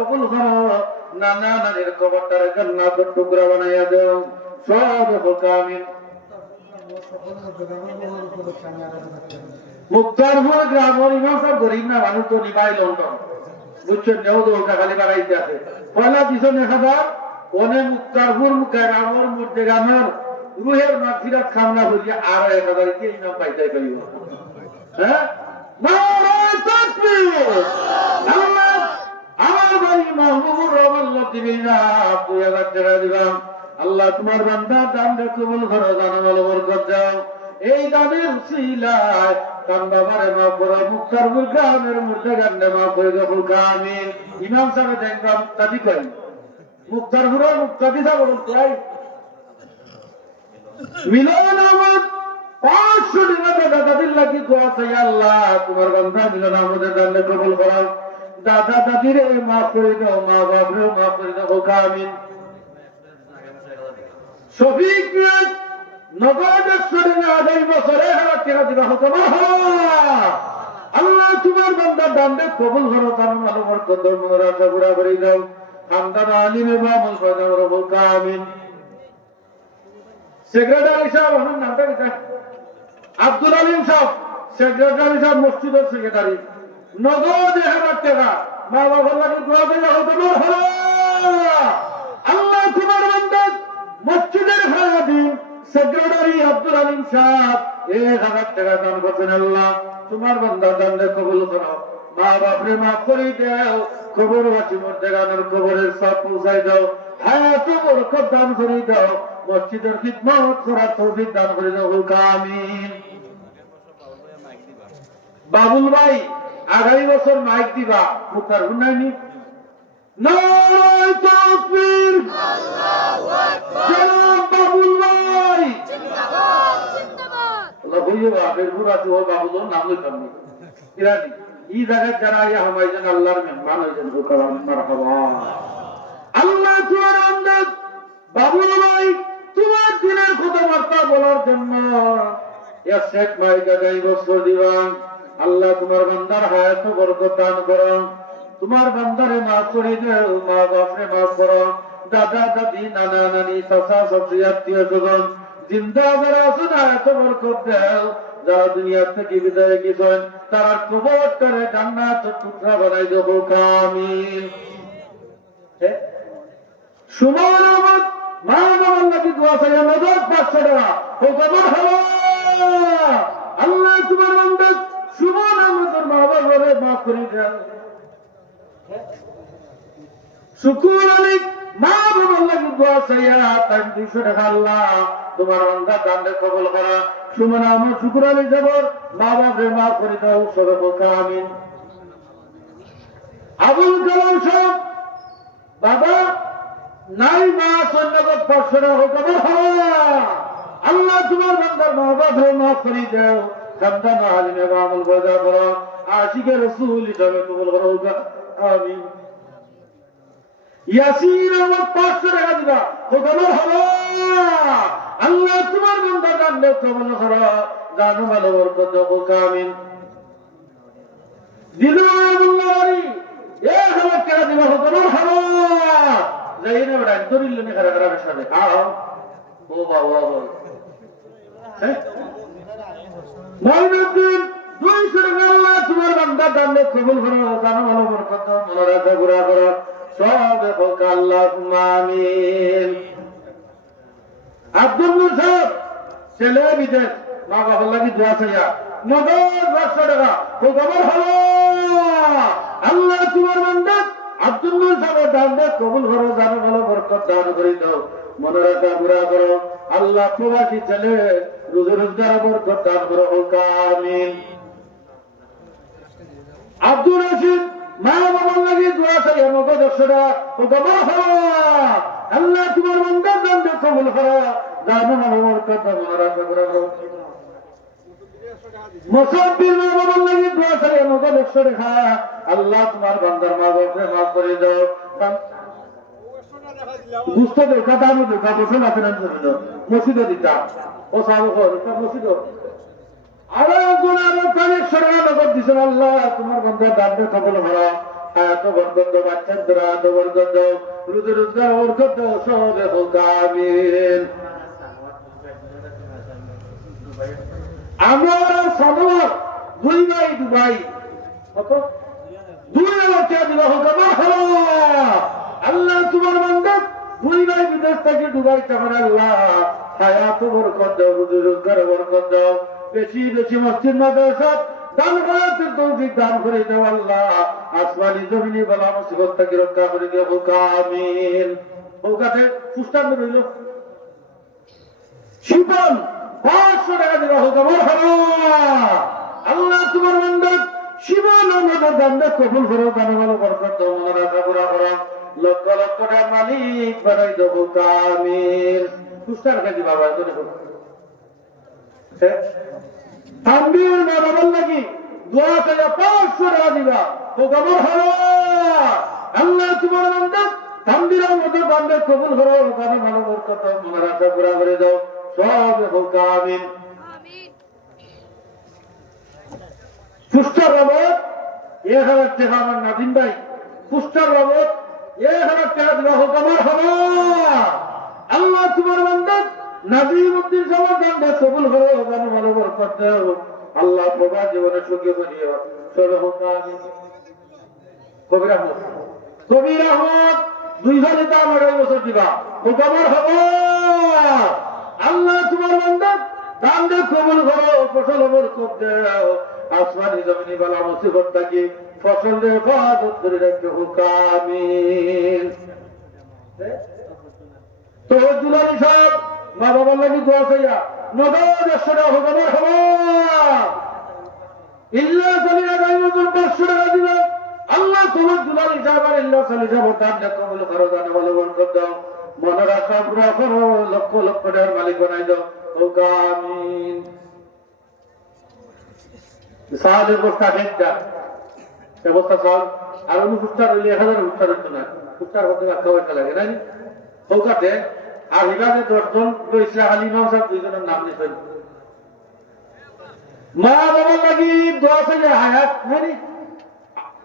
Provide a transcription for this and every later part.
কবুল করো, নানা নানির কবরটারে জান্নাতের টুকরা বানাইয়া দাও। সব হোক আমিন। মুক্তারপুর গ্রামের ইমাম সাহেব গরিব না মানুষ তো নিবাই লন্ডন বুঝছেন, নেও দৌড়টা খালি বাড়াইতে আছে পয়লা পিছনে খাবার অনেক মুক্তারপুর গ্রামের মধ্যে গ্রামের রুহের মাফিরাত খামনা হইলে আর 1000 কি ইনাম পাইতে পারিব। হ্যাঁ, নারায়ে তাকবীর। আল্লাহ আমার ভাই মাহবুবুর রহমান লতিফিনা 2000 টাকা দিলাম। আল্লাহ তোমার বান্দা দানকে কবুল করো, দান ভালো বরকত দাও। এই দানের উসিলায় কান বাবারে মাফ করো, মুক্তারপুর গ্রামের মধ্যে গান্ডে মাফ করে দাও। আমিন। ইমাম সাহেব দেখবা মুক্তাদি কই, মুক্তারপুরের মুক্তাদি সাহেব কই মিলন আহমদ 500 টাকা দাদাদির লাগি দোয়া চাই। আল্লাহ তোমার বান্দা মিলন আহমদের দানকে কবুল করো, দাদা দাদিরে মাফ করে দাও, মা বাবারে মাফ করে দাও। আমিন। শফিক মিয়া নগদেশ্বরী আগামী বছরে 1000 টাকা দিবা হতো। আল্লাহ তোমার বান্দা দানকে কবুল করো, তার ভালো বরকত দাও, মনের আশা পুরা করে দাও। খানদান আলিমে বামুল ফায়দা করো। আমিন। সেক্রেটারি সাহেব আমার নামটা কি আব্দুল আলিম সাহেব, সেক্রেটারি সাহেব মসজিদের সেক্রেটারি, নগদ 1000 টাকা মা বাবার লাগে দোয়া করে হতো। আল্লাহ তোমার বান্দা মসজিদের খাদিম সেক্রেটারি আব্দুল আলিম সাহেব 1000 টাকা দান করছেন। আল্লাহ তোমার বান্দা দানকে কবুল করো, মা বাপরে মাফ করে দাও, কবরবাসী মধ্যে গানের কবরের সব পৌঁছাই দাও, হায়াতে বরকত দান করে দাও, মসজিদের খিদমত করার তৌফিক দান করে দাও। আমিন। বাবুল ভাই আগামী বছর মাইক দিবা, মুখার হুনাইনি। নারায়ে তাকবীর। আল্লাহু আকবার। বাবুল ভাই জিন্দাবাদ জিন্দাবাদ। আল্লাহ হইও আগের পুরা তো বাবুল নাম লইতাম না ইরানি এই জায়গা যারা ইয়া হামাইছেন আল্লাহর মেহমান হইছেন। হুকাম মারহাবা। আল্লাহ তোমার আন্দাজ বাবুল ভাই তোমার দিনের কথাবার্তা বলার জন্য শেখ মাইকা গাই বছর দিবান। আল্লাহ তোমার বান্দার হায়াত বরকত দান করো, তোমার বান্দারে মাফ করে দাও, মা বাপরে মাফ করো, দাদা দাদি নানা নানি চাচা চাচি আত্মীয় স্বজন জিন্দা যারা আছেন হায়াত বরকত দাও। যারা দুনিয়া থেকে বিদায় গেছেন তারা কবরটারে জান্নাতের টুকরা বানাই দেবো। আমিন। সুমন আহমদ মা বাবার লাগি দোয়া চাই, নগদ 500 টাকা কবর হলো। আল্লাহ তোমার বান্দা সুমন আহমদের মা বাবারে মাফ করে দাও। শুকুর আলী মা বাবার লাগি দোয়া চাই, 200 টাকা। আল্লাহ তোমার বান্দা দানকে কবুল করা, সুমন আহমদ শুকুর আলী যাবর মা বাবারে মাফ করে দাও। সবে বলকা আমিন। আবুল কালাম সাহেব বাবা নাই মা সন্ন্যগত 500 টাকা কবর। আল্লাহ তোমার বান্দার মা বাবারে মাফ করে দাও। খানদান আলিমে বামুল বজা করো, আশিকে রাসূল হিসাবে কবুল করো। আমিন। ইয়াসিন আমার 500 টাকা দিবা কবর হলো। আল্লাহ তোমার বান্দার দানকে কবুল করো, দান ভালো বরকত দাও। আমিন। দিলুল্লাহ বাড়ি 1000 টাকা দিবা কবর হলো। যাই না বড় দরিল নে খারা খারা সাথে আও ও বাবা ও হ্যাঁ মাইনুদ্দিন 200 টাকা। আল্লাহ তোমার বান্দার দানকে কবুল করো, দান ভালো বরকত দাও, মনের আশা পুরা করো। সব হোক আল্লাহুম্মা আমিন। আব্দুল মুসাব ছেলে বিদেশ মা বাবার লাগি দোয়া চাইয়া নগদ 500 টাকা কবর হলো। আল্লাহ তোমার বান্দা আব্দুল মুসাবের দানকে কবুল করো, দান ভালো বরকত দান করে দাও, মনের আশা পুরা করো। আল্লাহ প্রবাসী ছেলে রোজগার রোজগার বরকত দান করো। আমিন। আব্দুর রশিদ মা বাবার লাগি দোয়া চাই, নগদ 100 টাকা কবর হলো। আল্লাহ তোমার বান্দার দানকে কবুল করো, দান ভালো বরকত দাও, মনের আশা পুরা করো। মুসাফির মা বাবার লাগি দোয়া চাই, নগদ 100 টাকা। আল্লাহ তোমার বান্দার মা বাবাকে মাফ করে দাও। বুঝতে দেখা দামে দেখা বসে আছে না মসজিদে দিতা ও সাহেব মসজিদ আরো গুণ আরো 100 টাকা নগদ দিছেন। আল্লাহ তোমার বান্দার দানকে কবুল করো, হায়াত বরকত দাও, বাচ্চাদের হায়াত বরকত দাও, রুজি রোজগার বরকত দাও, সবে হোক আমিন। আমার সদর দুই ভাই দুবাই কত 2,000 টাকা দিবা হোক আমার হলো। আল্লাহ তোমার বান্দা দুই ভাই বিদেশ থেকে দুবাই তোমার আল্লাহ হায়াত বরকত দাও, রুজি রোজগার বরকত দাও, বেশি বেশি মসজিদ মাদ্রাসা দান করার তৌফিক দান করে দাও আল্লাহ। আসমানি জমিনি বালা মুসিবত থেকে রক্ষা করে দিও হোক আমিন। ওকাতে পুস্তান রইল শিপন 500 টাকা দিবা হোক আমার হলো। আল্লাহ তোমার বান্দা শিবন আমাদের দানটা কবুল করো, দান ভালো বরকত দাও, মনের আশা পুরা করো, লক্ষ লক্ষ টাকার মালিক বানাই দেব হোক আমিন। পুস্তান খাইছি বাবা করে তানবীর মা বাবার লাগি দোয়া করে 500 টাকা দিবা হোক আমার হলো। আল্লাহ তোমার বান্দা তানবীর আমাদের দানটা কবুল করো, দান ভালো বরকত দাও, মনের আশা পুরা করে দাও, সব হোক আমিন। পুস্টার বাবদ 1,000 টাকা আমার নাদিম ভাই, পুস্টার বাবদ 1,000 টাকা দেওয়া হোক আমার হলো। আল্লাহ তোমার বান্দা নাজিম উদ্দিন সাহেব দানটা কবুল করো, দান ভালো বরকত দাও, আল্লাহ প্রভা জীবনে সুখী করিও, সব হোক আমিন। কবির আহমদ 2,000 টাকা আমার এই বছর দিবা হোক আমার হলো। আল্লাহ তোমার বান্দা দানটা কবুল করো, ফসল বরকত দাও, আসমানি জমিনি বালা মুসিবত থেকে ফসলের হেফাজত করে রাখতে হোক আমিন। তো দুলালী সাহেব মা বাবার লাগি দোয়া চাইয়া 9,100 টাকা হোক আমার হলো। ইল্লা সালিয়া গাইবুল 500 টাকা দিবা আল্লাহ তোমার দুলালী সাহেব আর ইল্লা সালিয়া সাহেব দানটা কবুল করো, দান ভালো বরকত দাও, মনের আশা পুরা করো, লক্ষ লক্ষ টাকার মালিক বানাই দাও হোক আমিন। সাহায্যের বস্তা একটা বস্তা চাল আর অনুপুষ্টার হইলে 1,000 পুষ্টার হইতো না, পুষ্টার হতে রাখা হইতে লাগে নাই ওকাতে। আর হিবাদে 10 জন রয়েছে, আলী ইমাম সাহেব 2 জনের নাম দিতেন। মা বাবার লাগি দোয়া চাইলে হায়াত মানে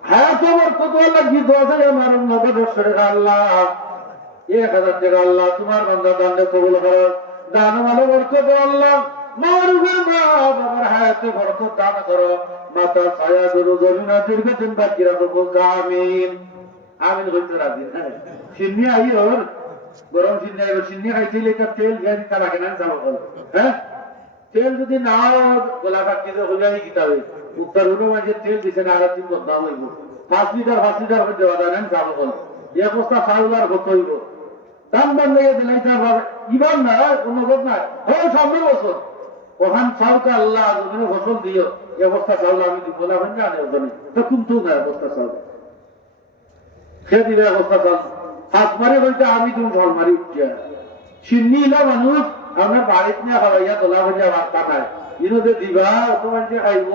হায়াত আমার কত লাগি দোয়া চাইলে আমার 9,100 টাকা আল্লাহ 1,000 টাকা আল্লাহ তোমার বান্দা দান কবুল করো, দান ভালো বরকত আল্লাহ, মারুফের মা বাবার হায়াতে বরকত দান করো, মাতা ছায়া গুরু জমিনা দীর্ঘদিন বাকি রাখো হোক আমিন। আমিন বলতে রাজি হ্যাঁ সিন্নি আই ওর গরম সিন্নি আই সিন্নি খাইছিলে একটা তেল ভেজ তারা কেন যাবো বল হ্যাঁ তেল যদি না গোলা কাটি তো হয়ে যায় কিতাবে উত্তর উনো মাঝে তেল দিছে না আর 3 বদনাম হইব 5 লিটার করে দেওয়া যায় না যাবো বল এই অবস্থা চাউলার কত হইব দাম দাম লেগে দিলাই তার ইমান না অনুভব না ও সামনে বছর ওখান চাউকে আল্লাহ যদি ফসল দিও এই অবস্থা চাউল আমি দিব না হয় না ওখানে তো কিন্তু না অবস্থা চাউল খেয়ে দিবে অবস্থা চাউল হাত মারে বলতে আমি তুমি ঝল মারি উঠিয়া সিন্নি ইলা মানুষ আপনার বাড়িতে নিয়ে খাওয়াইয়া তোলা হইয়া আমার কাটায় ইনোতে দিবা অত মানুষে খাইব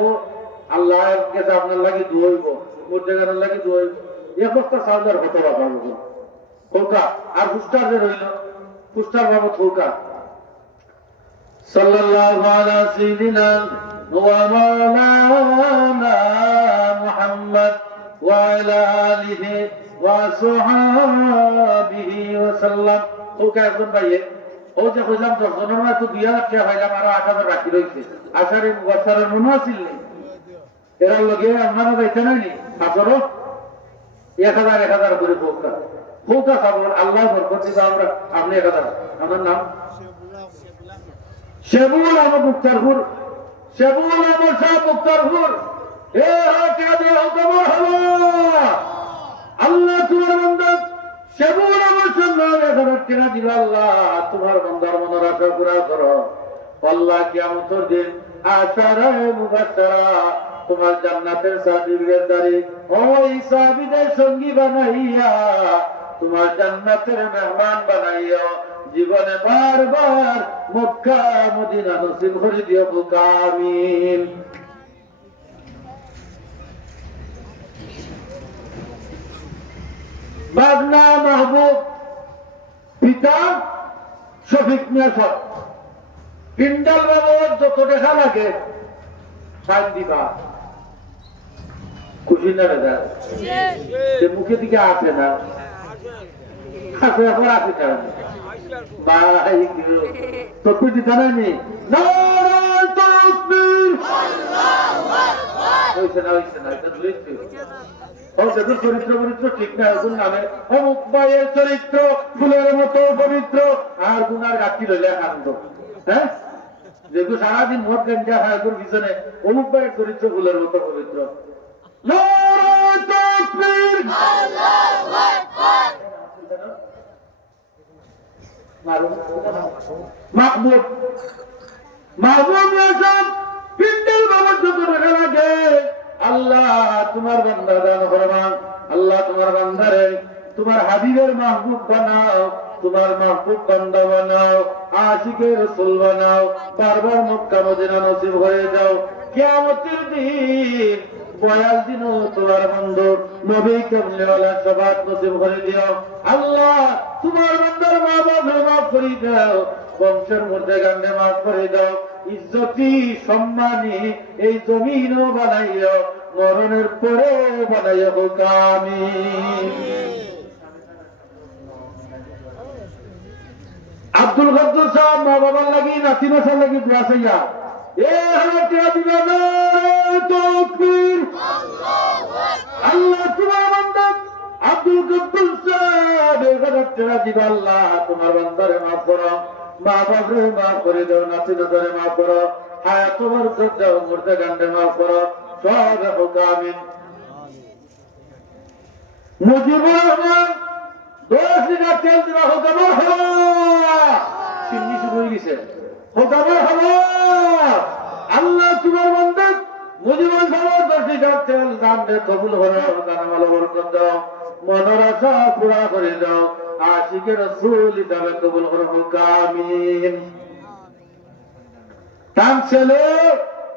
আল্লাহ কাছে আপনার লাগে দুইব মোর জায়গার লাগে দুইব এই অবস্থা চাউলের হতো বাবা কৌকা আর পুষ্টার যে রইল পুষ্টার বাবদ কৌকা সাল্লাল্লাহু আলা সাইয়্যিদিনা ওয়া মাওলানা মুহাম্মদ ওয়া আলা আলিহি ওয়া সাহবিহি ওয়া সাল্লাম কৌকা একজন ভাইয়ে ও যে কইলাম 10 জনের মধ্যে 2,000 টাকা পাইলাম আর 8,000 বাকি রইছে আশারে মুবাশশারের মনে আছিল এরা লগে আপনারা যাইতে নাই আসরো 1,000 করে কৌকা কৌকা খাবো আল্লাহ বরকত দিবা আমরা আপনি 1,000 আমার নাম শেবুল আহমদ মুক্তারপুর শেবুল আহমদ শাহ মুক্তারপুর এ হাতে দিয়ে হুকুম হলো আল্লাহ তোমার বান্দা শেবুল আহমদ সুন্দর 1,000 টাকা দিবা আল্লাহ তোমার বান্দার মনের আশা পুরা করো আল্লাহ কিয়ামতের দিন আশারে মুবাশশারা তোমার জান্নাতের সার্টিফিকেট দারি ওই সাহাবীদের সঙ্গী বানাইয়া তোমার জান্নাতের মেহমান বানাইয়া জীবনে বারবার মক্কা মদিনা নসিব করে দিও আমিন বাগনা মাহবুব পিতা শফিক মিয়া সব পিন্ডাল বাবদ যত দেখা লাগে সাইন দিবা খুশি না দাদা সে মুখে দিকে আসে না আসে এখন আসে কেন ভাই তকবীর দিতে নাইনি নারায়ে তাকবীর হইছে না এটা ধুইছে ও যেগুলো চরিত্র ঠিক না ওগুলো নামে অমুক ভাইয়ের চরিত্র ফুলের মতো পবিত্র আর গুনার গাঠি লইলে আনন্দ হ্যাঁ যেগুলো সারাদিন মদ গঞ্জা হয় ওগুলোর পিছনে অমুক ভাইয়ের চরিত্র ফুলের মতো পবিত্র নারায়ে তাকবীর আল্লাহু আকবার মাহবুব ইয়াসব পিন্ডের বাবার যত টাকা লাগে আল্লাহ তোমার বান্দা দান ফরমান আল্লাহ তোমার বান্দারে তোমার হাবিবের মাহবুব বানাও তোমার মাহবুব বান্দা বানাও আশিকের রাসূল বানাও বারবার মক্কা মদিনা নসিব হয়ে যাও কিয়ামতের দিন বয়াল দিন তোমার বন্ধু নবী কামলিওয়ালা সবাত নসিব করে দিও আল্লাহ তোমার বান্দার মা বাবার মাফ করে দাও বংশের মধ্যে গান্ডে মাফ করে দাও ইজ্জতি সম্মানী এই জমিনও বানাইও মরণের পরে বানাইও আমিন আব্দুল গদ্দুর সাহেব মা বাবার লাগি নাতি নাসার লাগি দোয়া চাইয়া এ হাতে দিবা তাকবীর আল্লাহ তোমার বান্দা আব্দুল গদ্দুর সাহেব হাতে দিবা আল্লাহ তোমার বান্দারে মাফ করো মা বাবারে মাফ করে দাও নাতি নাসারে মাফ করো হায়াত তোমার দাও মুর্দে গান্ডে মাফ করো সব হোক আমিন মুজিবুর রহমান 10 লিটার তেল দিবা হোক চিন্নি শুরু হয়ে গেছে আল্লাহ তোমার বান্দা মুজিবুর রহমান 10 লিটার তেল দান দে কবুল করো দান ভালো বরকত দাও মনের আশা পুরা করে দাও আশিকের রাসূল হিসাবে কবুল করো আমিন দান ছেলে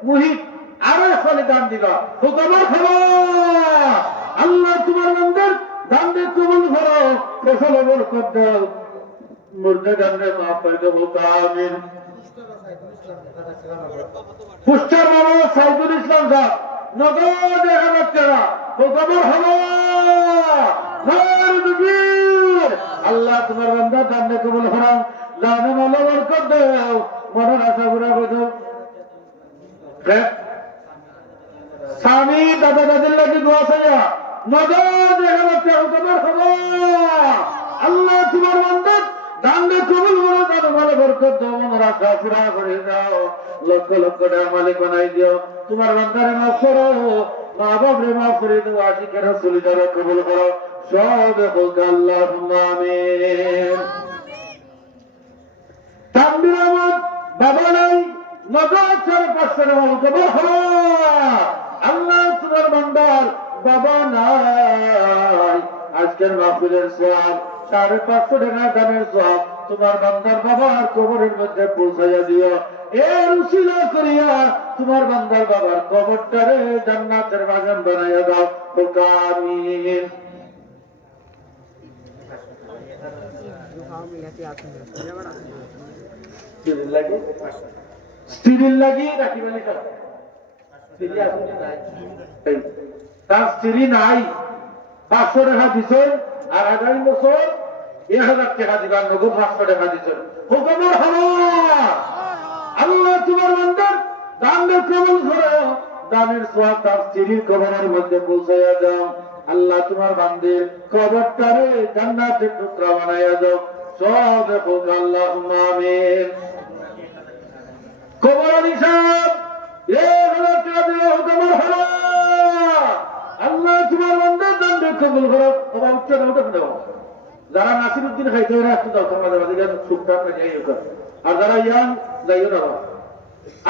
মুহিত আরো ফলে দান দিবা হুকুমের খবর আল্লাহ তোমার বান্দার দান দে কবুল করো ফসল বরকত দাও মুর্দে গান্ডে মাফ করে দেবো আমিন পুষ্টার বাবা সাইদুল ইসলাম সাহেব নগদ 1000 টাকা হুকুমের খবর আল্লাহ তোমার বান্দার দান দে কবুল করো জানে মাল বরকত দাও মনের আশা পুরা করে দাও স্বামী দাদা দাদির লাগি দোয়া চাইয়া নগদ 1000 টাকা হুকুমের খবর আল্লাহ তোমার বান্দা দান দে কবুল করো দান ভালো বরকত দাও মনের আশা পুরা করে দাও লক্ষ লক্ষ টাকা মালিক বানাই দিও তোমার বান্দারে মাফ করো মা বাবারে মাফ করে দাও আশিকের রাসূল হিসাবে কবুল করো সব হোক আল্লাহুম্মা আমিন তানবীর আহমদ বাবা নাই নগদ 550 টাকা হুকুমের খবর আল্লাহ তোমার বান্দার বাবা নাই আজকের মাহফিলের সওয়াব 550 টাকা দানের সওয়াব তোমার বান্দার বাবার কবরের মধ্যে পৌঁছাইয়া দিও এর উসিলা করিয়া তোমার বান্দার বাবার কবরটারে জান্নাতের বাগান বানাইয়া দাও আমিন স্ত্রীর লাগি রাখি বলি তার স্ত্রী নাই 500 টাকা দিচ্ছেন আর আগামী বছর 1000 টাকা দিবার নগদ 500 টাকা দিচ্ছেন হুকুমের খবর আল্লাহ তোমার বান্দার দান কবুল করো দানের সওয়াব তার স্ত্রীর কবরের মধ্যে পৌঁছাইয়া দাও আল্লাহ তোমার বান্দার কবরটারে জান্নাতের টুকরা বানাইয়া দাও সব হোক আল্লাহুম্মা আমিন কবর হিসাব 1000 টাকা দিলে হুকুমের খবর আল্লাহ তোমার বান্দার দান কবুল করো ওরা উচ্চারণ দাও যারা নাসিরউদ্দিন খাইতে ওরা একটু দাও তোমার মাঝে মাঝে সুখটা যাই হোক আর যারা ইয়ান যাইও না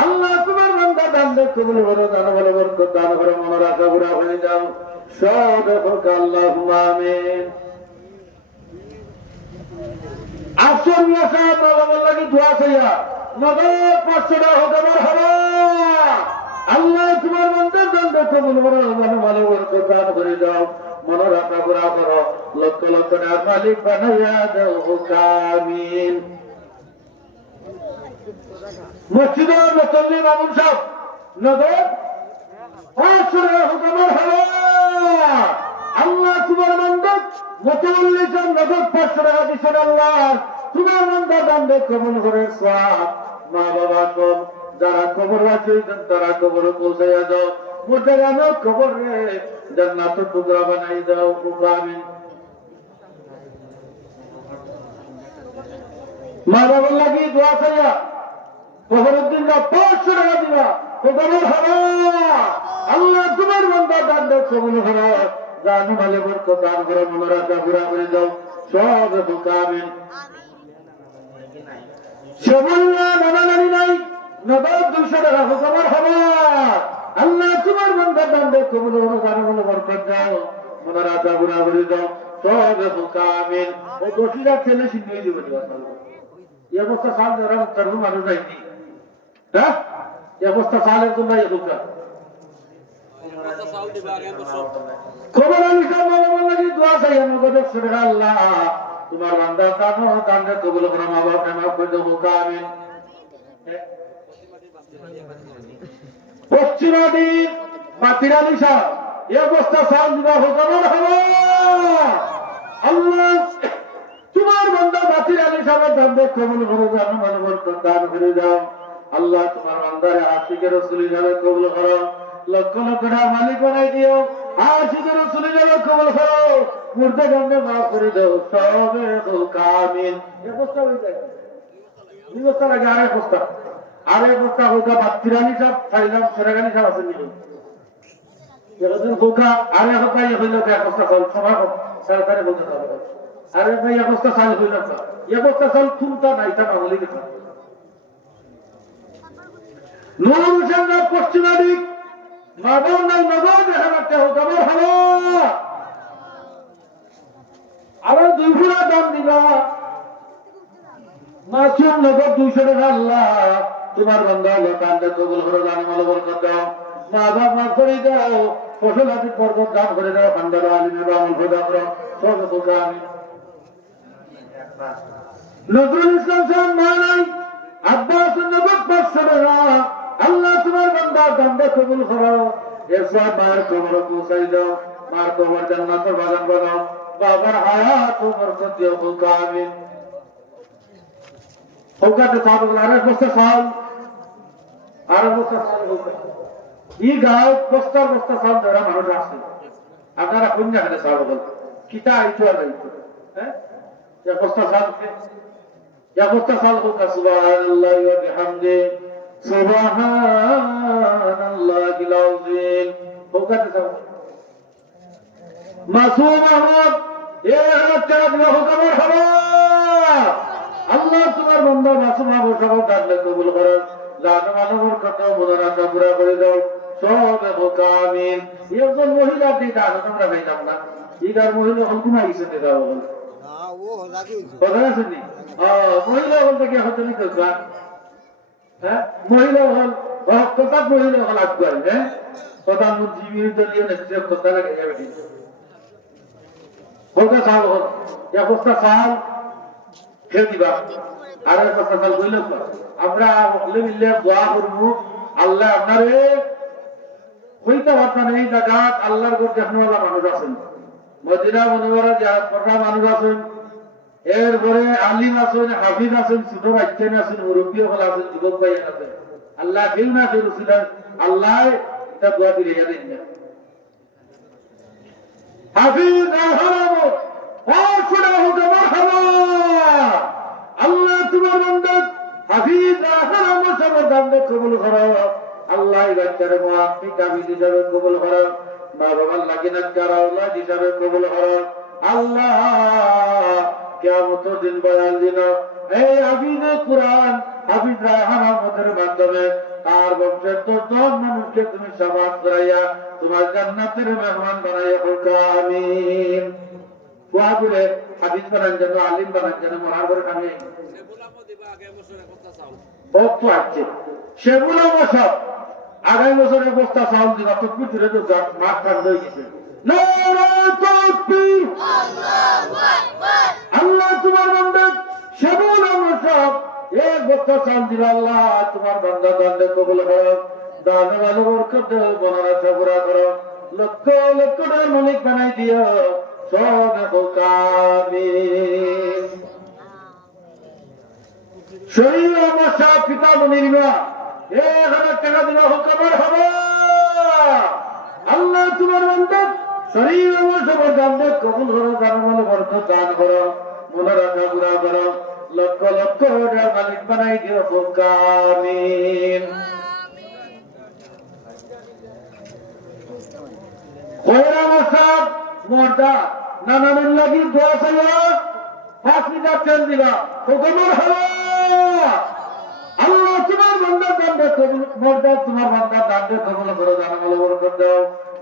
আল্লাহ তোমার বান্দা দান কবুল করো দান ভালো বরকত দান করো মনের আশা পুরা হয়ে যাও সব হোক আল্লাহুম্মা আমিন আফসর মিয়া সাহেব বাবার লাগি দোয়া চাইয়া নগদ 500 টাকা হুকুমের খবর আল্লাহ তোমার বান্দার দান কবুল করো দান ভালো বরকত দান করে দাও মনের আশা পুরা করো লক্ষ লক্ষ টাকার মালিক বানাইয়া দাও আমিন মসজিদের মুসল্লি মামুন সাহেব নগদ 500 টাকা হুকুমের খবর আল্লাহ তোমার বান্দা মুতাল্লিজান নগদ 500 টাকা দিছেন আল্লাহ তোমার বান্দা দান্দে কবুল করে সওয়াব মা বাবা সব যারা কবর আছেন তারা কবরে পৌঁছাইয়া দাও মুতাগানো কবরে জান্নাতুল টুকরা বানাই দাও আমিন মা বাবার লাগি দোয়া চাইয়া ফখরুদ্দিন 500 টাকা দিবা কবর হবে আল্লাহ তোমার বান্দা দান্দে কবুল করে জানো ভালো বরকত দান করে মনোরাজা পুরা করে দাও সব আমিন সবুল্লা নানানি নাই নগদ 200 টাকা কবর হবে আল্লাহ তোমার বান্দা দান্দে কবুল করে জানো ভালো বরকত দাও মনোরাজা পুরা করে দাও সব আমিন ও দোষীরা ছেলে শিখিয়ে দিবে এই অবস্থা সাল যারা তার মানুষ নাইনি হ্যাঁ এই অবস্থা সালের জন্য এই হুকা খবর আমি সব মনে লাগি দোয়া চাই আমি গত সুরা আল্লাহ তোমার বান্দা কানো কান্দে কবুল করো মা বাবা মাফ করে দাও আমিন পশ্চিমাদি মাতিরালি শাহ এই অবস্থা সাল দিবা হুকামর হবে আল্লাহ তোমার বান্দা মাতিরালি শাহের দান্দে কবুল করে জানো ভালো বরকত দান করে দাও আল্লাহ তোমার বান্দারে আশিকের রাসূল হিসাবে কবুল করো লক্ষ লক্ষ টাকা মালিক বানাই দিও আশিকের রাসূল হিসাবে কবুল করো মুর্দে গন্ধে মাফ করে দাও সবে কামিল এই অবস্থা হয়ে যায় এই অবস্থা লাগে আরেক অবস্থা হোকা বাতিরালি সাহেব চাইলাম সেরাগানি সাহেব আছেন নি এরকম হোকা আরে হোকা এই হইল এক অবস্থা চল সবার সরকারে বলতে হবে আরে ভাই অবস্থা চাল হইল না এই অবস্থা চাল খুনটা নাই তা না হলে কিছু নূর হোসেন পশ্চিমাদি মাদন নাই নগদ দেখাতে হোকামর হলো আরো 200 দাম দিবা মাসুম নগদ 200 টাকা আল্লাহ তোমার বান্দা আল্লাহ কান্দে কবুল করে জানি ভালো বরকত দাও মা বাবা মাফ করে দাও ফসল আদি বরকত দান করে দাও বান্দার আলিমের আমল খোদা করো সব হোকা আমি নজরুল ইসলাম সাহেব মানাই আব্বাস নগদ 500 টাকা আল্লাহ তোমার বান্দা দান্দে কবুল করো এসব মার কবর পৌঁছাই দাও মার কবর জান্নাতের বাগান বানাও বাবার হায়াত ও বরকত দিও হোকা আমিন হোকাতে সাহাবগুলো আরেক বস্তা সাল হোকা এই গাঁও বস্তা সাল যারা মানুষ আসছে আপনারা কন্যা খেলে সাহাবগুলো কিতা আইতো আর আইতো হ্যাঁ এক বস্তা সাল হোকা সুবহানাল্লাহি ওয়া বিহামদি সুবহানাল্লাহিল আযীম হোকাতে সাল মাসুম আহমদ এ হাজার টাকা হোকামর হবে আল্লাহ তোমার বান্দা মাসুম আহমদ সব দাঁড়লে কবুল করেন জানো মানবর কত মনোরাজা পুরা করে দাও সব হোকা আমিন একজন মহিলা দিয়ে দাঁড়ো তোমরা পাইলাম না ইগার মহিলা হল কোন আইসে দেখা বল কথা আছেনি মহিলা হল থেকে হতে নি কথা হ্যাঁ মহিলা হল কথা মহিলা হল আকবর হ্যাঁ প্রধানমন্ত্রী দলীয় নেতৃত্ব কথা লাগে যাবে হোকা সাল হল এক বস্তা সাল খেয়ে দিবা আর এক বস্তা সাল বলল আমরা হলে মিললে দোয়া করবো আল্লাহ আপনারে হইতে পারতাম এই জায়গাত আল্লাহর ঘর দেখানোওয়ালা মানুষ আছেন মদিনা মনোবরা যারা মানুষ আছেন এরপরে আলিম আছেন হাফিজ আছেন ছোট বাচ্চা আছেন মুরব্বী হল আছেন যুবক ভাই আছেন আল্লাহ কেউ না কেউ ছিলেন আল্লাহ এটা দোয়া দিলে জানেন না হাফিজ আল্লাহ তোমার বান্দা হাফিজ কবুল করো আল্লাহ বাচ্চারে মুআফিক হাফিজ হিসাবে কবুল করো মা বাবার লাগিনা যারা আল্লাহ হিসাবে কবুল করো আল্লাহ কিয়ামতের দিন বয়ান দিন এই হাফিজে কুরআন হাফিজ রায়হান আহমদের মাধ্যমে তার বংশের 10 জন মানুষকে তুমি শাফাআত করাইয়া তোমার জান্নাতের মেহমান বানাইয়া হোকা আমিন ওয়াবুলে হাদিস বানান জন্য আলিম বানান জন্য মরার করে খাবে তো আছে সেগুলো বসব আগামী বছরের বস্তা চাউল দিবা তো পিছনে তো মাঠ ঠান্ডা হয়ে গেছে আল্লাহ তোমার বান্দা সেগুলো বসব এক বস্তা চাউল দিবা আল্লাহ তোমার বান্দা দান্দে কবুল করো দানে ভালো বরকত দেও বনারা পুরা করো লক্ষ লক্ষ টাকার মালিক বানাই দিও সব কামিল। শরীর আমার সব পিতা মনিরা 1,000 টাকা দিবা হুকমার হবে। আল্লাহ তোমার বান্দা শরীর আমার সবার দামে কবুল করো, জানামাল বরকত দান করো, মনের আশা পুরা করো, লক্ষ লক্ষ টাকার মালিক বানাই দিও কামিল। খয়রা মাসাব মর্দা নানানের লাগি দোয়া চাইয়া 5 লিটার তেল দিবা হুকমার হবে। আল্লাহ তোমার বান্দার দানকে কবুল মর্দা তোমার বান্দার দানকে কবুল করো, জানামাল বরকত দাও,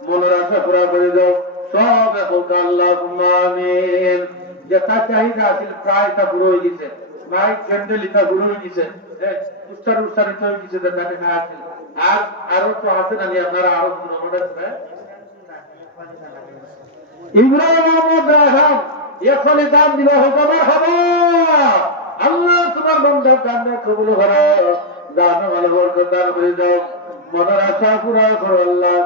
মনের আশা পুরা করে দাও সব হোক আল্লাহুম্মা আমিন। যেটা চাহিদা আছে প্রায় তা পুরো হয়ে গেছে, প্রায় ক্যান্ডেলিটা পুরো হয়ে গেছে, উচ্চারিত হয়ে গেছে, যেটা দেখা আছে আর আরো তো আছে না, আপনারা আরো মনে আছে। ইব্রাহিম মোহাম্মদ রাহাম এখনই দান দিবা হুকমার হবে। আল্লাহ তোমার বান্দার দানকে কবুল করো, জানামাল বরকত দান করে দাও, মনের আশা পুরা করো আল্লাহ।